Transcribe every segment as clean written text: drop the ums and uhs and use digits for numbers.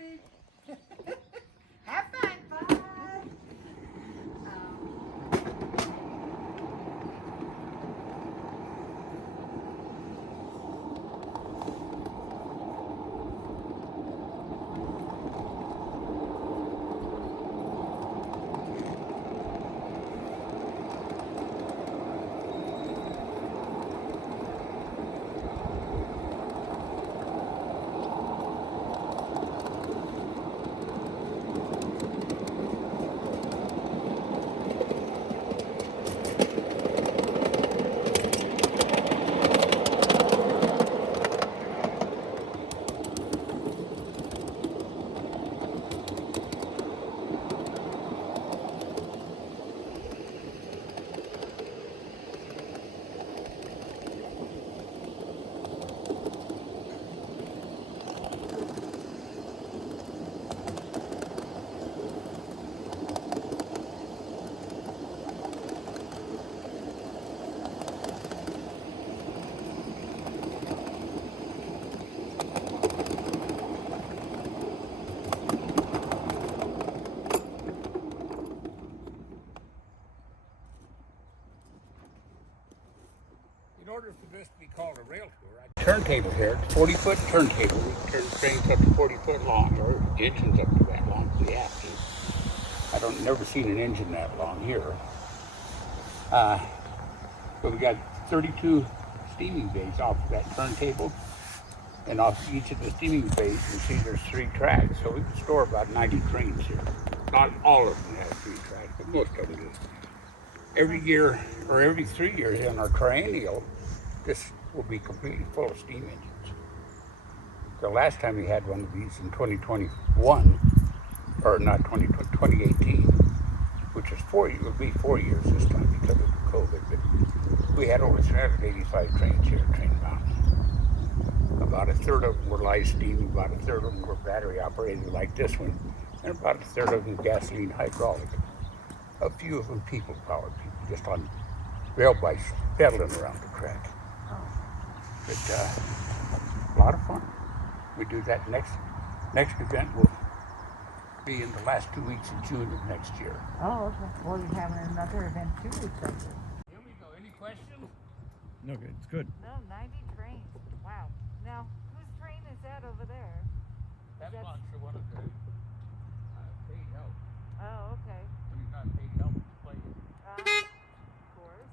Okay. Have fun. Bye. In order for this to be called a rail tour, turntable here, 40-foot turntable. We turn trains up to 40 foot long, or engines up to that long if we have to. I don't never seen an engine that long here. But we got 32 steaming bays off of that turntable, and off each of the steaming bays, you see there's 3 tracks, so we can store about 90 trains here. Not all of them have 3 tracks, but most of them do. Every year, or every 3 years in our triennial, this will be completely full of steam engines. The last time we had one of these in 2021, or not 2018, which is 4 years, it will be 4 years this time because of COVID, but we had over 385 trains here at Train Mountain. About a third of them were live steam, about a third of them were battery operated like this one, and about a third of them gasoline hydraulic. A few of them people powered, people just on rail bikes pedaling around the track. But a lot of fun. We do that next event will be in the last 2 weeks of June of next year. Oh, okay. Well, you're having another event 2 weeks later. Here we go. Any questions? No, good. It's good. No, 90 trains. Wow. Now, whose train is that over there? That belongs to one of the paid help. Oh, okay. When he's not paid help, he's playing. Of course.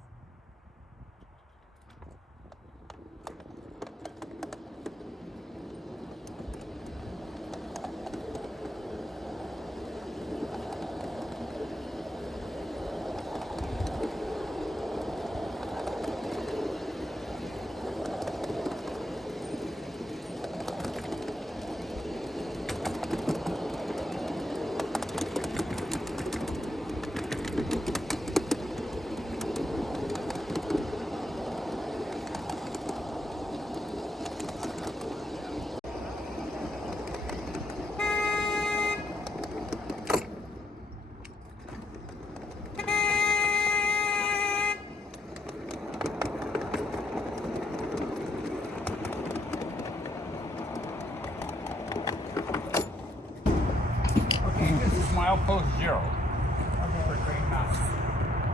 Milepost 0 for Train Mountain.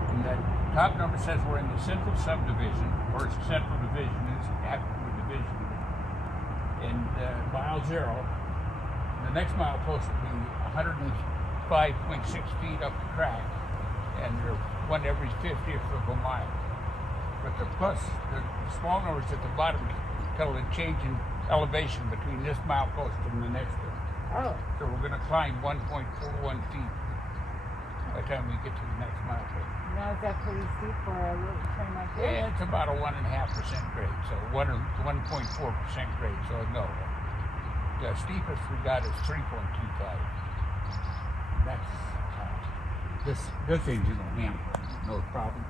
And that top number says we're in the central subdivision, or central division is after the division. And mile 0, the next milepost will be 105.6 feet up the track, and they're one every 50th of a mile. But the small numbers at the bottom tell the change in elevation between this milepost and the next one. Oh. So we're going to climb 1.41 feet by the time we get to the next milepost. Now, is that pretty steep for a little train like this? Yeah, it's about a 1.5% grade, so 1.4% grade. So no, the steepest we got is 3.25. That's this engine will handle it, no problem.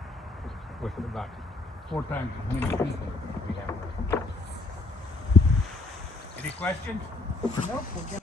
With about 4 times as many people as we have. Any questions? Nope. We're gonna wait.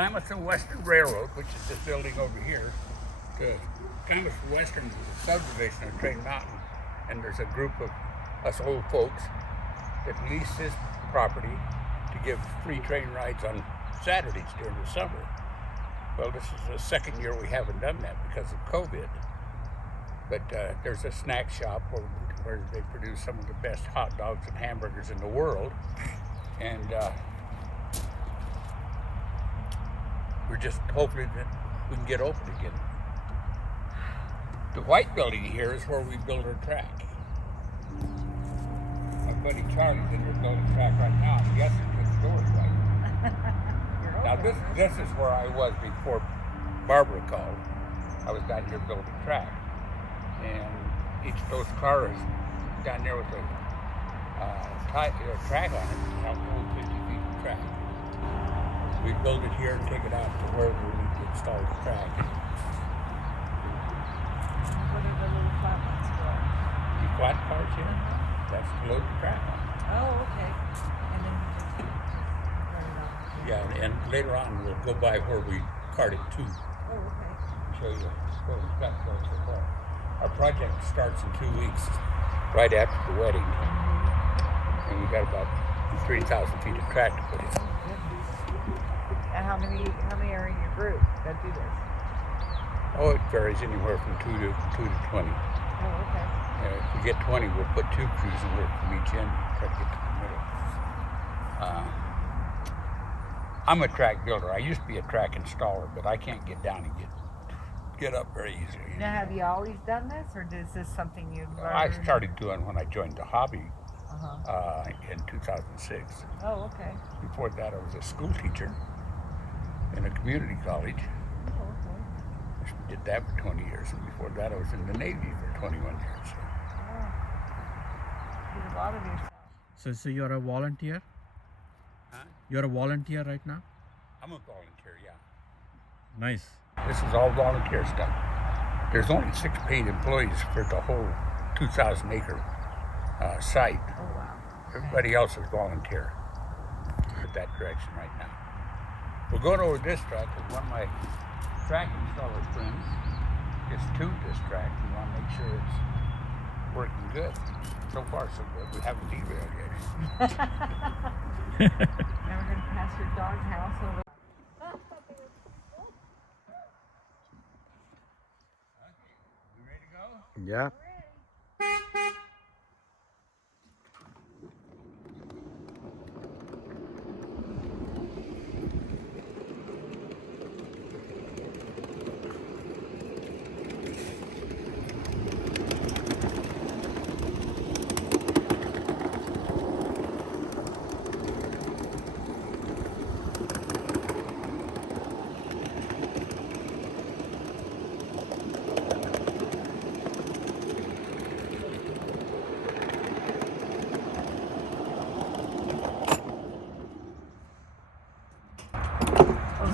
Klamath and Western Railroad, which is this building over here. The Klamath and Western is a subdivision of Train Mountain, and there's a group of us old folks that lease this property to give free train rides on Saturdays during the summer. Well, this is the second year we haven't done that because of COVID. But there's a snack shop where they produce some of the best hot dogs and hamburgers in the world. And we're just hoping that we can get open again. The white building here is where we build our track. My buddy Charlie's in there building track right now. I'm guessing because the door's right. Now this is where I was before Barbara called. I was down here building track. And each of those cars down there with a track on it, have a whole 50 feet of track. We build it here and take it out to wherever we need to install the track. What are the little flat ones for? The flat cars here, that's to load the track on. Oh, okay. And then you just run it off. Yeah, and later on we'll go by where we cart it to. Oh, okay. Show you where we've got to go so far. Our project starts in 2 weeks, right after the wedding. And we've got about 3,000 feet of track to put in. And how many are in your group that do this? Oh, it varies anywhere from 2 to 20. Oh, okay. If we get 20, we'll put 2 crews and work from each end and try to get to the middle. I'm a track builder. I used to be a track installer, but I can't get down and get up very easily. Now, have you always done this, or is this something you learned? I started doing when I joined the hobby in 2006. Oh, okay. Before that, I was a school teacher in a community college. Oh, okay. I did that for 20 years, and before that, I was in the Navy for 21 years. So. Oh. Did a lot of yourself. So you're a volunteer? Huh? You're a volunteer right now? I'm a volunteer, yeah. Nice. This is all volunteer stuff. There's only 6 paid employees for the whole 2,000-acre site. Oh, wow. Everybody else is volunteer for that direction right now. We're going over this track because one of my track installer friends just tuned this track. We want to make sure it's working good. So far, so good. We haven't derailed yet. Now we're going to pass your dog's house over. You ready to go? Yeah.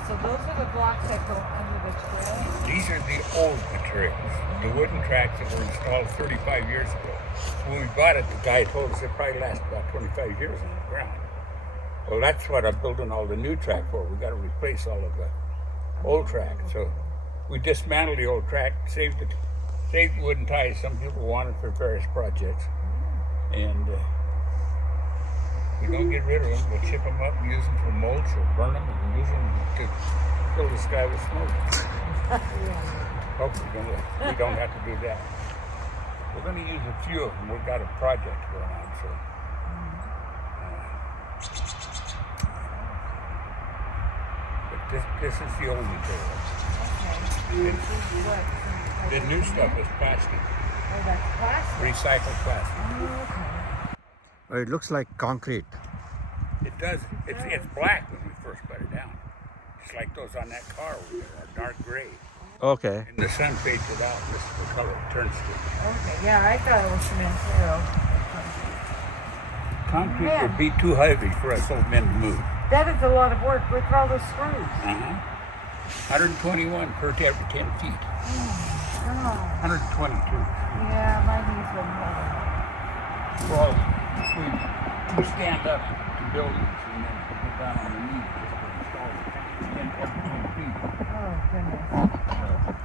So those are the blocks that go under the trail? These are the old materials, the wooden tracks that were installed 35 years ago. When we bought it, the guy told us it probably lasts about 25 years on the ground. Well, that's what I'm building all the new track for. We got to replace all of the old track. So we dismantled the old track, saved the wooden ties some people wanted for various projects, and we don't get rid of them. We'll chip them up and use them for mulch, or burn them and use them to fill the sky with smoke. Hopefully we don't have to do that. We're going to use a few of them. We've got a project going on, so. But this is the old material. Okay. The new stuff is plastic, Oh, that's plastic. recycled plastic. Oh, okay. It looks like concrete. It does. It's black when we first put it down. Just like those on that car over there, are dark gray. Okay. And the sun fades it out. This is the color it turns to. Okay, yeah, I thought it was cement too. Concrete Man. would be too heavy for us old men to move. That is a lot of work. Look at all those screws. 121 per every 10 feet. Oh, 122. yeah, my knees wouldn't hold it. Well, we stand up to buildings and then we get down on the knees just to install the tank. 10, 14 feet. Oh, goodness.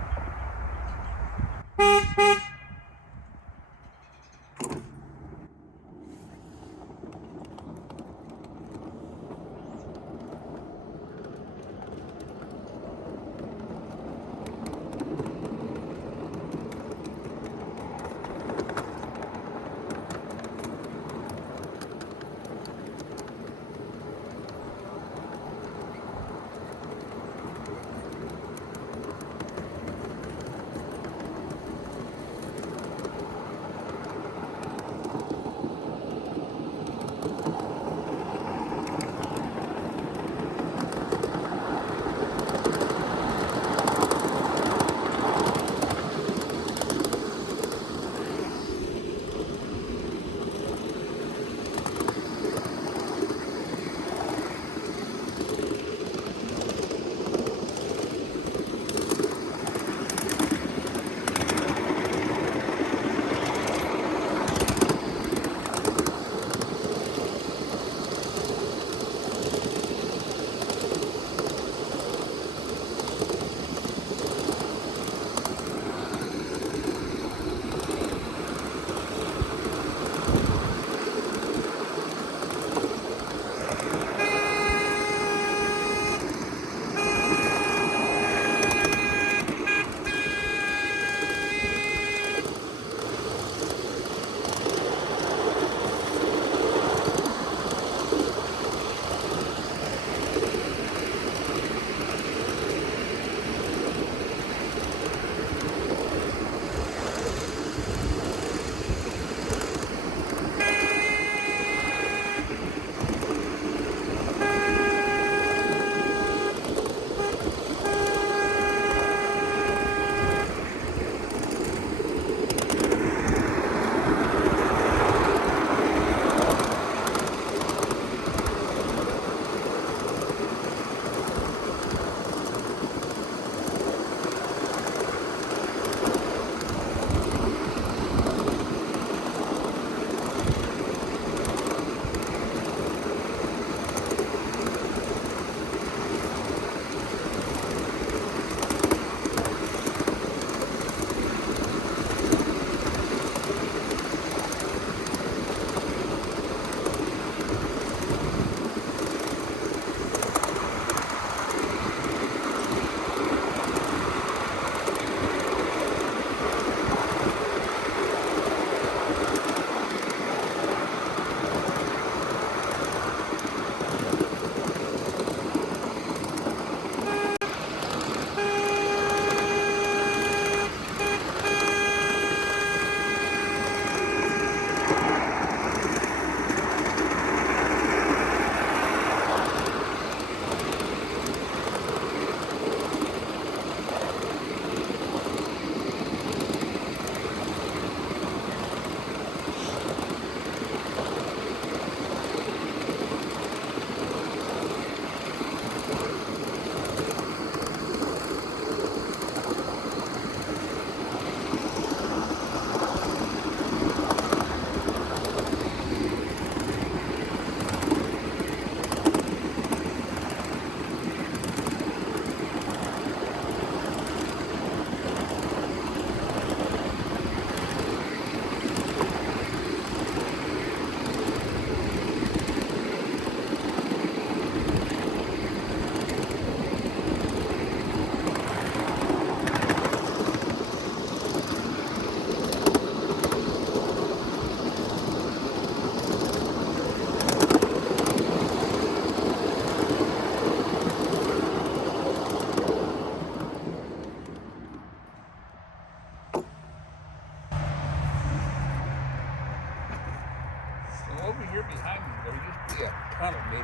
Over here behind me, there used to be a tunnel made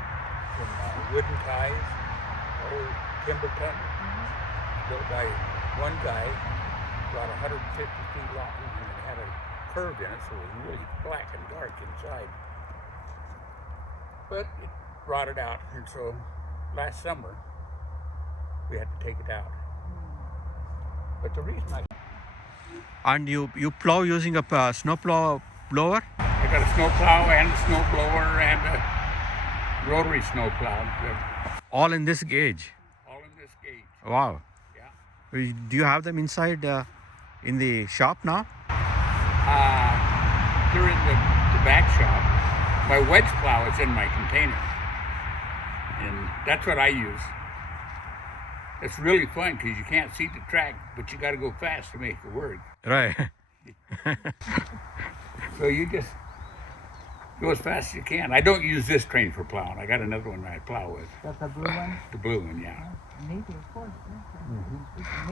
from wooden ties, old timber tunnel, built by one guy, about 150 feet long, and it had a curve in it, so it was really black and dark inside. But it rotted out, and so last summer we had to take it out. But the reason And you plow using a snow plow blower? I got a snow plow and a snow blower and a rotary snow plow. All in this gauge? Wow. Yeah. Do you have them inside in the shop now? They're in the back shop. My wedge plow is in my container, and that's what I use. It's really fun because you can't see the track, but you got to go fast to make it work. Right. So you just go as fast as you can. I don't use this train for plowing. I got another one that I plow with. That's the blue one? The blue one, yeah. Neat, of course. Yeah.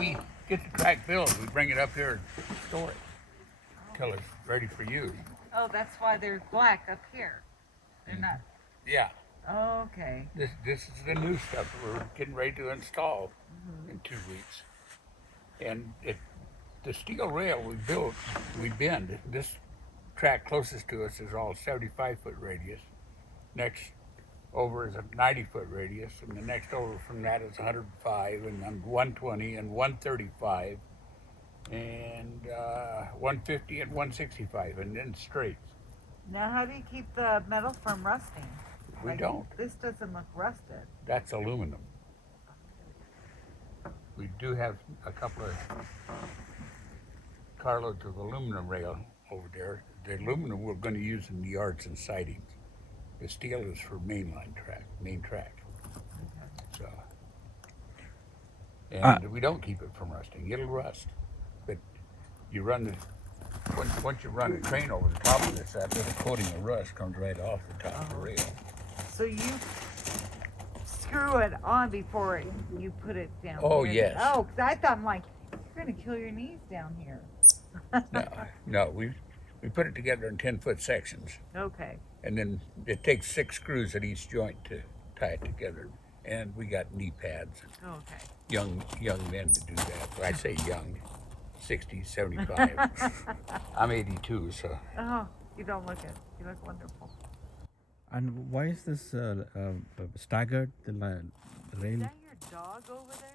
we get the track built, we bring it up here and store it until it's ready for use. Oh, that's why they're black up here. They're not. Yeah. Okay. This is the new stuff we're getting ready to install in 2 weeks. And the steel rail we bend. This track closest to us is all 75-foot radius. Next over is a 90-foot radius, and the next over from that is 105, and then 120 and 135, and 150 and 165, and then straight. Now, how do you keep the metal from rusting? We don't. This doesn't look rusted. That's aluminum. We do have a couple of carloads of aluminum rail over there. The aluminum we're going to use in the yards and sidings. The steel is for main track. So, and we don't keep it from rusting. It'll rust, but you run the once you run a train over the top of this, that little coating of rust comes right off the top of the rail. So you screw it on before you put it down. Oh, here. yes. Oh, because I thought, I'm like, you're gonna kill your knees down here. No, we put it together in 10-foot sections. Okay. And then it takes 6 screws at each joint to tie it together. And we got knee pads. Okay. Young men to do that. Well, I say young, 60, 75. I'm 82, so. Oh, you don't look it. You look wonderful. And why is this staggered, the rail? Is that your dog over there?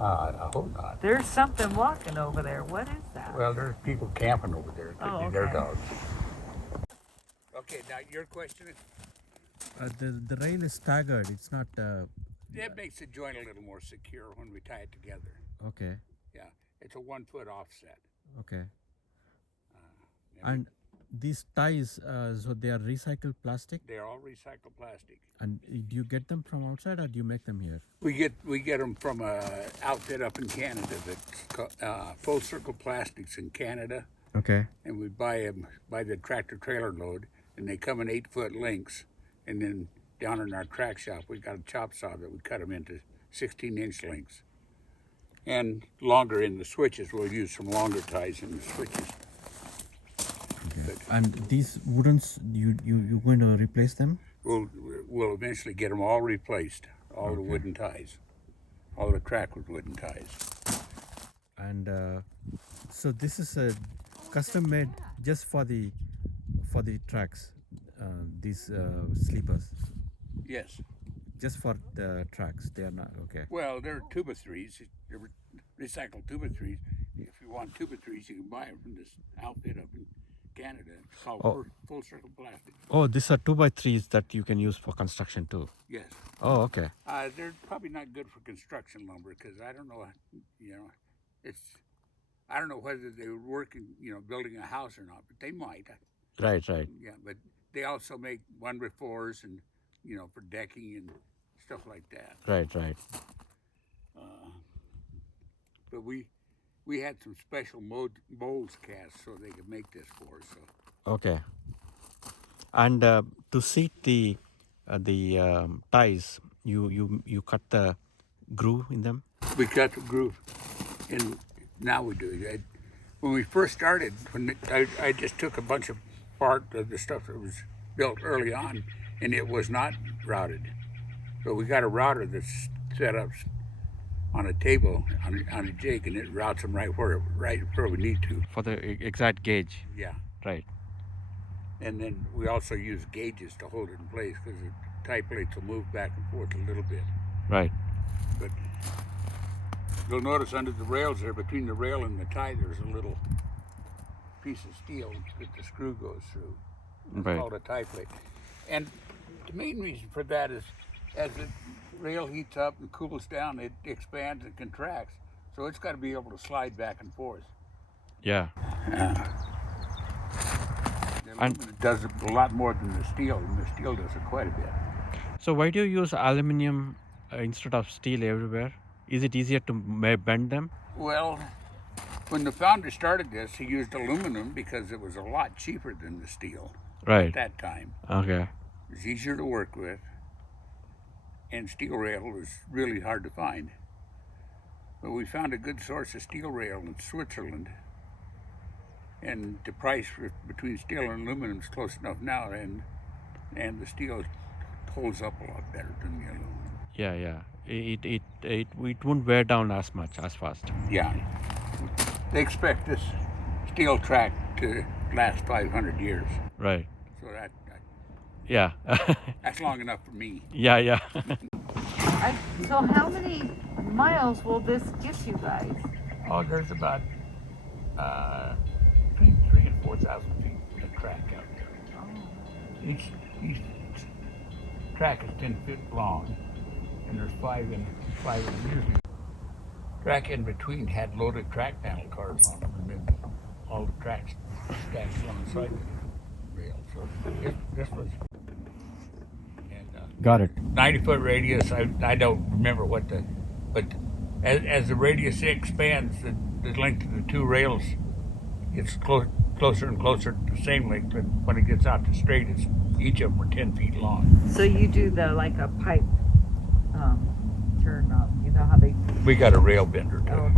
I hope not. There's something walking over there. What is that? Well, there's people camping over there. It could be their okay. dogs. Okay, now your question is? The rail is staggered. It's not. That makes the joint a little more secure when we tie it together. Okay. Yeah, it's a 1-foot offset. Okay. And these ties, so they are recycled plastic. They're all recycled plastic. And do you get them from outside, or do you make them here? We get them from a outfit up in Canada that's called, Full Circle Plastics in Canada. Okay. And we buy them by the tractor trailer load, and they come in 8-foot lengths. And then down in our track shop, we got a chop saw that we cut them into 16-inch lengths. And longer in the switches, we'll use some longer ties in the switches. Okay. And these woodens, you going to replace them? We'll eventually get them all replaced, all the wooden ties, all the track with wooden ties. And so this is a custom made just for the tracks, these sleepers. Yes. Just for the tracks, they are not okay. Well, they're 2x3s. They're recycled 2x3s. If you want 2x3s, you can buy them from this outfit up in Canada. It's called Full Circle Plastic. Oh, these are 2x3s that you can use for construction too. Yes. Oh, okay. They're probably not good for construction lumber because I don't know, I don't know whether they were working, building a house or not, but they might. Right. Yeah, but they also make 1x4s and, for decking and stuff like that. Right. But we had some special molds cast so they could make this for us. So. Okay. And to seat the ties, you cut the groove in them? We cut the groove, and now we do. When we first started, I just took a bunch of part of the stuff that was built early on, and it was not routed. But we got a router that's set up on a table on a jig, and it routes them right where we need to. For the exact gauge. Yeah. Right. And then we also use gauges to hold it in place because the tie plates will move back and forth a little bit. Right. But you'll notice under the rails there, between the rail and the tie, there's a little piece of steel that the screw goes through. It's called a tie plate. And the main reason for that is as the rail heats up and cools down, it expands and contracts. So it's got to be able to slide back and forth. Yeah. The aluminum does it a lot more than the steel, and the steel does it quite a bit. So why do you use aluminum instead of steel everywhere? Is it easier to bend them? Well, when the founder started this, he used aluminum because it was a lot cheaper than the steel at that time. Okay. It was easier to work with, and steel rail was really hard to find. But we found a good source of steel rail in Switzerland, and the price between steel and aluminum is close enough now, and the steel holds up a lot better than the aluminum. Yeah. It won't wear down as much as fast. Yeah, they expect this steel track to last 500 years. Right. So Yeah. that's long enough for me. Yeah. So how many miles will this get you guys? Oh, there's about between 3,000 and 4,000 feet of track out there. Oh. Each track is 10 feet long, and there's five in usually. Track in between had loaded track panel cars on them, and then all the tracks stacked on the side of the rail. So this was. And, Got it. 90-foot radius. I don't remember but as the radius expands, the length of the two rails gets closer and closer to the same length. But when it gets out to straight, each of them are 10 feet long. So you do like a pipe turn up. You know how they. We got a rail bender too. Oh.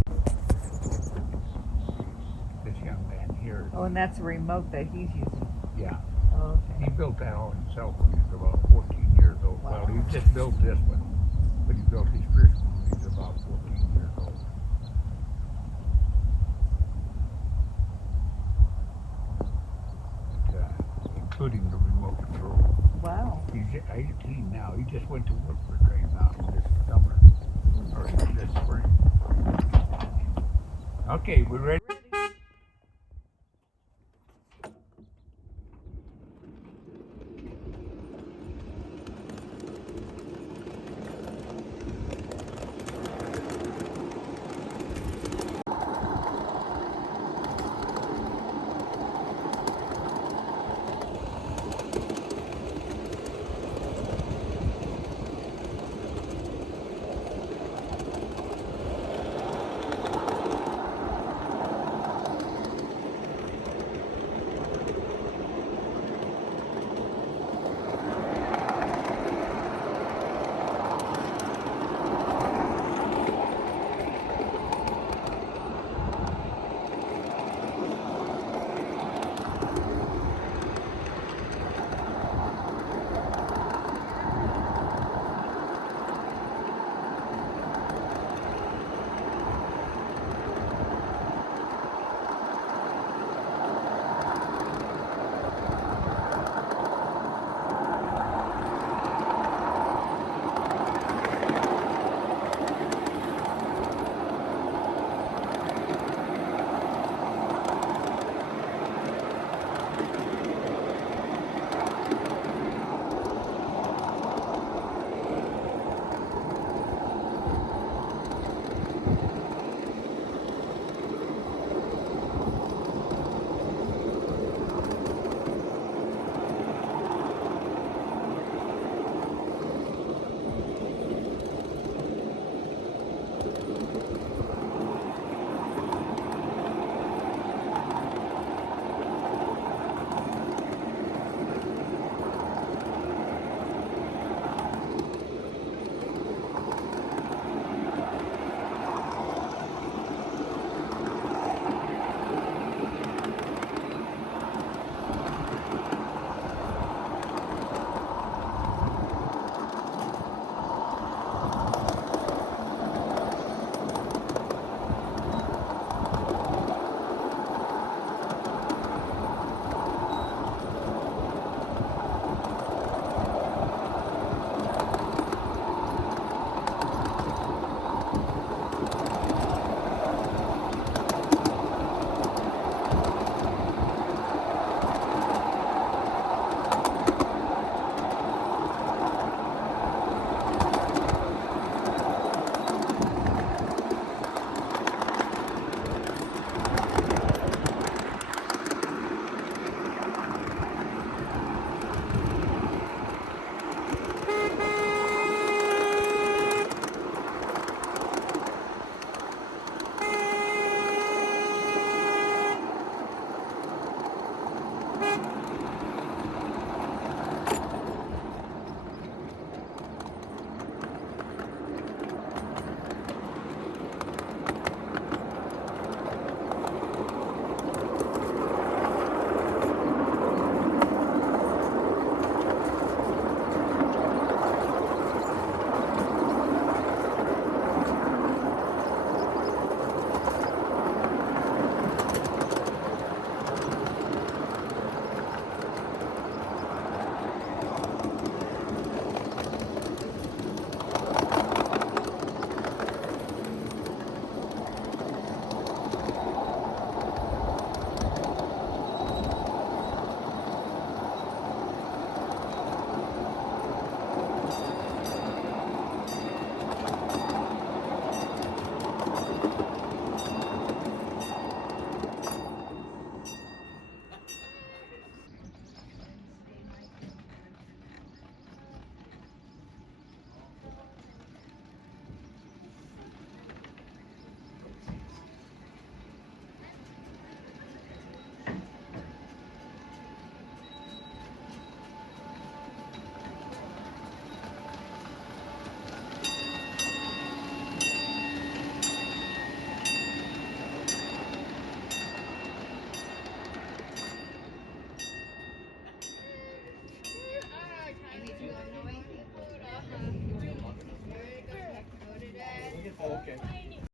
This young man here. Oh, and that's a remote that he's using. Yeah. Oh, He okay. built that all himself when he was about 14 years old. Wow. Well, he just built this one, but he built his first one when he was about 14 years old. Including the remote control. Wow. He's 18 now. He just went to work for Train Mountain this summer, or this spring. Okay, we're ready. Okay.